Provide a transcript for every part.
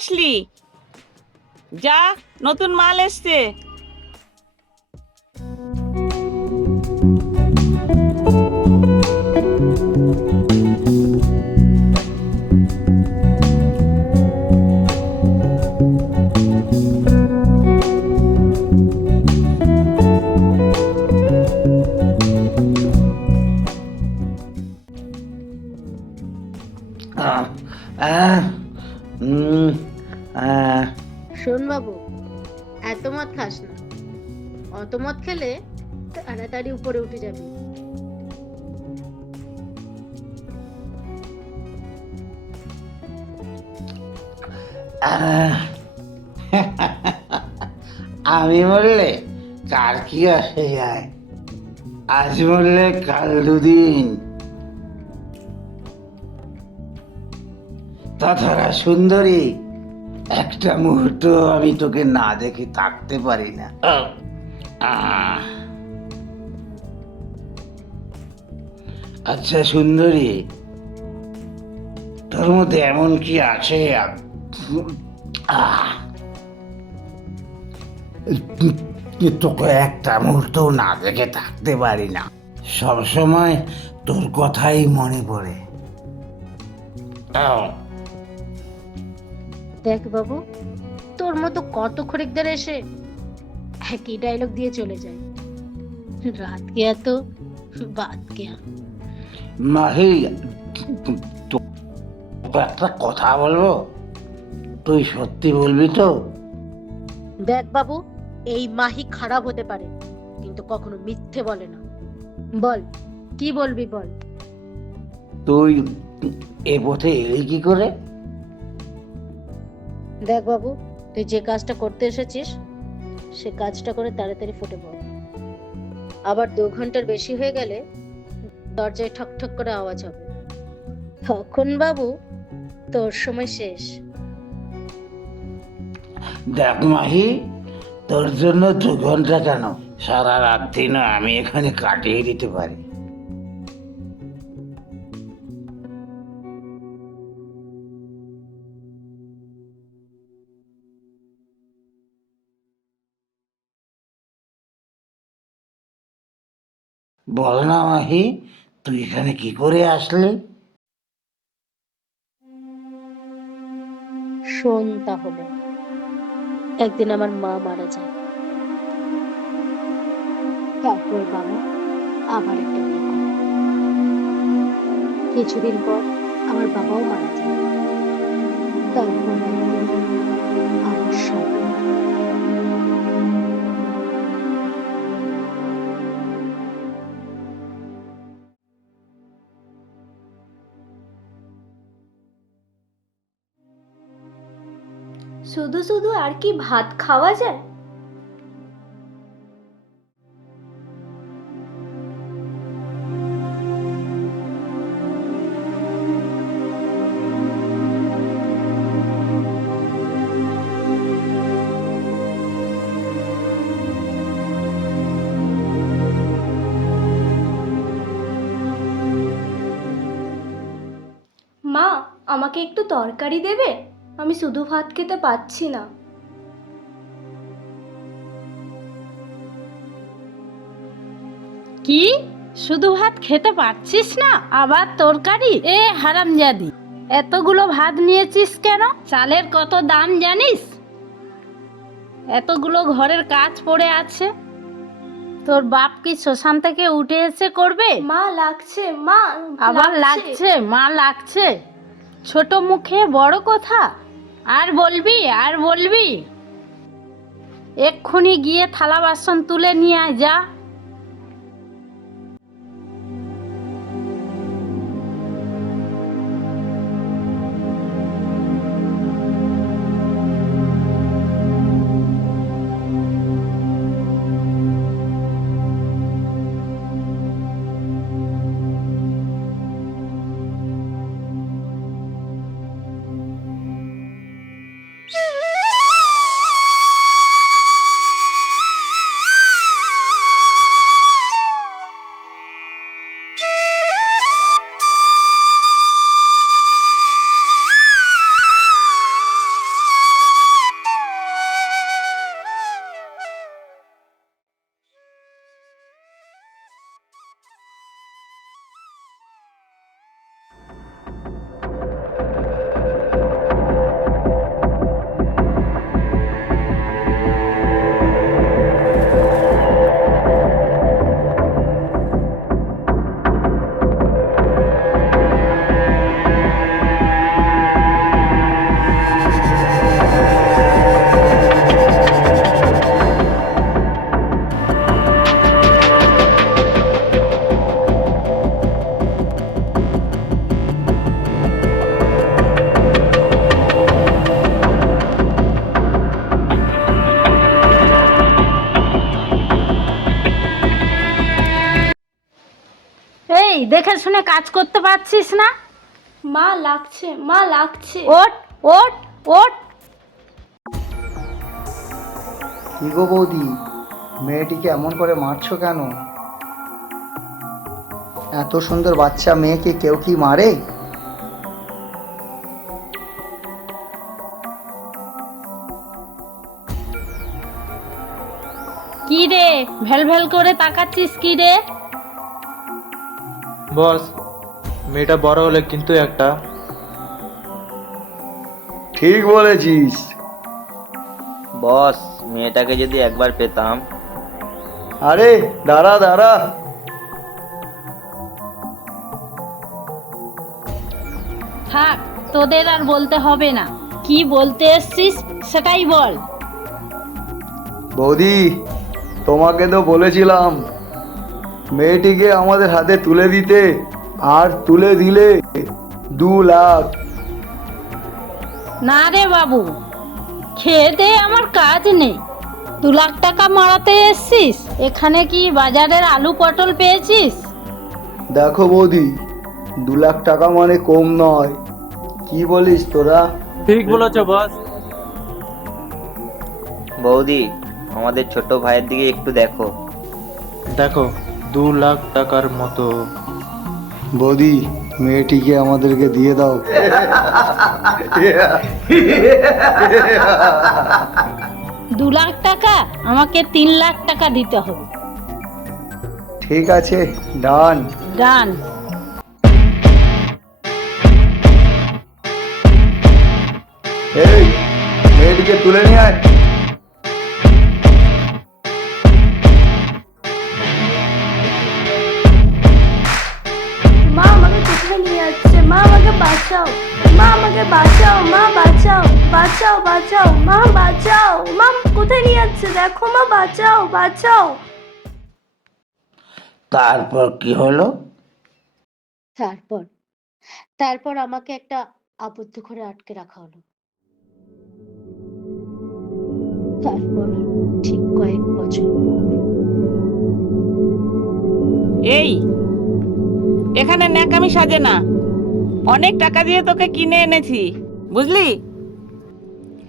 আসলি? যা নতুন মাল এসছে। শোন বাবু এত মদ খাস না। অত মদ খেলে তাড়াতাড়ি উপরে উঠে যাবি। আমি বললে কার কি আসে যায়? আজ বললে কাল দুদিন। তাছাড়া সুন্দরী একটা মুহূর্ত আমি তোকে না দেখে থাকতে পারি না। আচ্ছা সুন্দরী তোর মধ্যে এমন কি আছে। তোকে একটা মুহূর্ত না দেখে থাকতে পারি না সবসময় তোর কথাই মনে পড়ে। দেখ বাবু তোর মতো কত খরিদ্দার এসে একই ডায়লগ দিয়ে চলে যায়। রাত গিয়া তো বাদ গিয়া। মাহি একটা কথা বলব? তুই সত্যি বলবি তো? দেখ বাবু এই মাহি খারাপ হতে পারে কিন্তু কখনো মিথ্যে বলে না। বল কি বলবি বল? তুই এ পথে এলি কি করে? দেখ বাবু, তুই যে কাজটা করতে এসেছিস, সে কাজটা করে তাড়াতাড়ি ফুটে পড়। আবার দু ঘণ্টার বেশি হয়ে গেলে দরজায় ঠক ঠক করে আওয়াজ হবে। তখন বাবু, তোর সময় শেষ। দেখ মাহি, তোর জন্য দু ঘণ্টা কেন? সারা রাত দিনও আমি এখানে কাটিয়ে দিতে পারি। বল না মাহি, তুই এখানে কি করে আসলি? শোন তাহলে, একদিন আমার মা মারা যায়। তারপর বাবা আবার একটা বিয়ে করে। কিছুদিন পর আমার বাবাও মারা যায়। তারপর শুধু শুধু আর কি ভাত খাওয়া যায়? মা আমাকে একটু তরকারি দেবে? আমি শুধু ভাত খেতে পাচ্ছি না। কি? শুধু ভাত খেতে পারছিস না? আবার তরকারি? এ হারামজাদি এতগুলো ভাত নিয়েছিস কেন? চালের কত দাম জানিস? এতগুলো ঘরের কাজ পড়ে আছে। তোর বাপ কি শ্মশান থেকে উঠে এসে করবে? মা লাগছে মা আবার লাগছে। মা লাগছে। ছোট মুখে বড় কথা। আর বলবি আর বলবি? এক্ষুনি গিয়ে থালা বাসন তুলে নিয়ে যা। দেখে শুনে কাজ করতে পারছিস না? মা লাগছে মা লাগছে। ওট ওট ওট কি গো বৌদি? মেয়েটিকে এমন করে মারছো কেন? এত সুন্দর বাচ্চা মেয়েকে কেউ কি মারে? কি রে ভেল ভেল করে তাকাচ্ছিস কি রে? বস মেয়েটা বড় হলে কিন্তু একটা। ঠিক বলেছিস। বস মেয়েটাকে যদি একবার পেতাম। আরে দাঁড়া দাঁড়া। থাক তোদের আর বলতে হবে না। কি বলতে এসছিস সেটাই বল। বৌদি তোমাকে তো বলেছিলাম। মেয়েটিকে আমাদের হাতে তুলে দিতে আর তুলে দিলে দু লাখ। না রে বাবু খেয়ে দে আমার কাজ নেই। দু লাখ টাকা মারাতে এসছিস এখানে কি বাজারের আলু পটল পেয়েছিস? দেখো বৌদি দু লাখ টাকা মানে কম নয়। কি বলিস তোরা? ঠিক বলেছ বস। বৌদি আমাদের ছোট ভাইয়ের দিকে একটু দেখো। দেখো। দু লাখ টাকার মতো। বৌদি মেয়েটিকে আমাদেরকে দিয়ে দাও। দু লাখ টাকা? আমাকে তিন লাখ টাকা দিতে হবে। ঠিক আছে ডান। ডান। এই মেয়েটিকে তুলে নিয়ে আয়। বাঁচাও মা বাঁচাও বাঁচাও বাঁচাও মা বাঁচাও মা কোথায় নিয়ে যাচ্ছে? দেখো মা বাঁচাও বাঁচাও। তারপর কি হলো? তারপর তারপর আমাকে একটা আবদ্ধ ঘরে আটকে রাখা হলো। তারপর ঠিক কয়েক বছর পর। এই এখানে ন্যাকামি সাজে না। অনেক টাকা দিয়ে তোকে কিনে এনেছি, বুঝলি?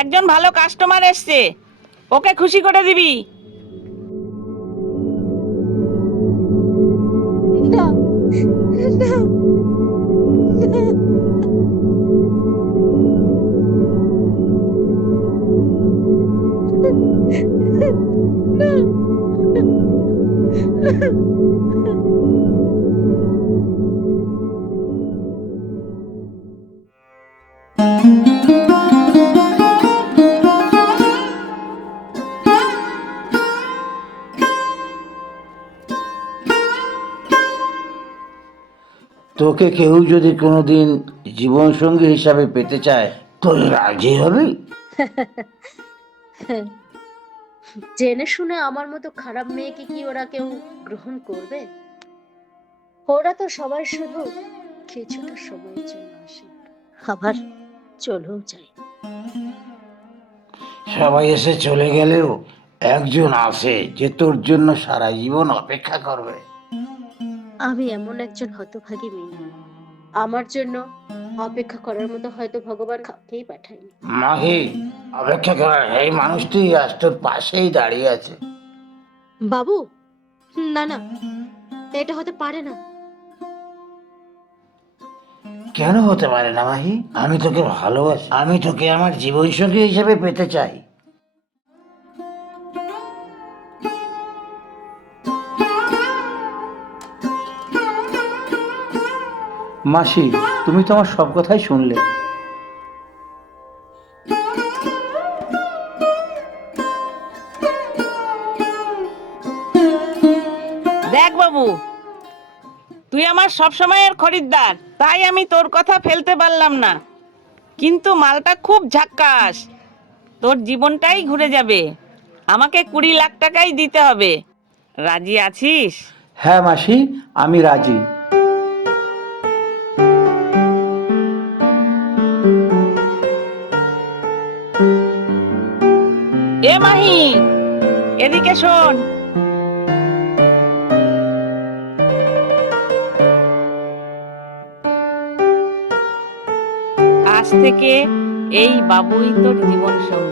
একজন ভালো কাস্টমার এসছে, ওকে খুশি করে দিবি। না না। তোকে কেউ যদি কোনোদিন জীবনসঙ্গী হিসাবে পেতে চায় তুই রাজি হবি? জেনে শুনে আমার মতো খারাপ মেয়েকে কি ওরা কেউ গ্রহণ করবে? ওরা তো সবাই শুধু কিছুটা সময়ের জন্য আসে। আবার চলেও যায়। সবাই এসে চলে গেলেও একজন আছে যে তোর জন্য সারা জীবন অপেক্ষা করবে। আমি এমন একজন হতভাগী মেয়ে আমার জন্য অপেক্ষা করার মতো হয়তো ভগবান কাউকেই পাঠায়নি। মাহি অপেক্ষা করার এই মানুষটি আজ তোর পাশেই দাঁড়িয়ে আছে। বাবু না না এটা হতে পারে না। কেন হতে পারে না মাহি? আমি তোকে ভালোবাসি। আমি তোকে আমার জীবনসঙ্গী হিসেবে পেতে চাই। মাসি তুমি তো আমার সব কথাই শুনলে। দেখ বাবু তুই আমার সব সময়ের খরিদ্দার তাই আমি তোর কথা ফেলতে পারলাম না। কিন্তু মালটা খুব ঝাক্কাস তোর জীবনটাই ঘুরে যাবে। আমাকে কুড়ি লাখ টাকাই দিতে হবে। রাজি আছিস? হ্যাঁ মাসি আমি রাজি। এ মাহি এদিকে শোন। আজ থেকে এই বাবুই তোর জীবন সঙ্গী।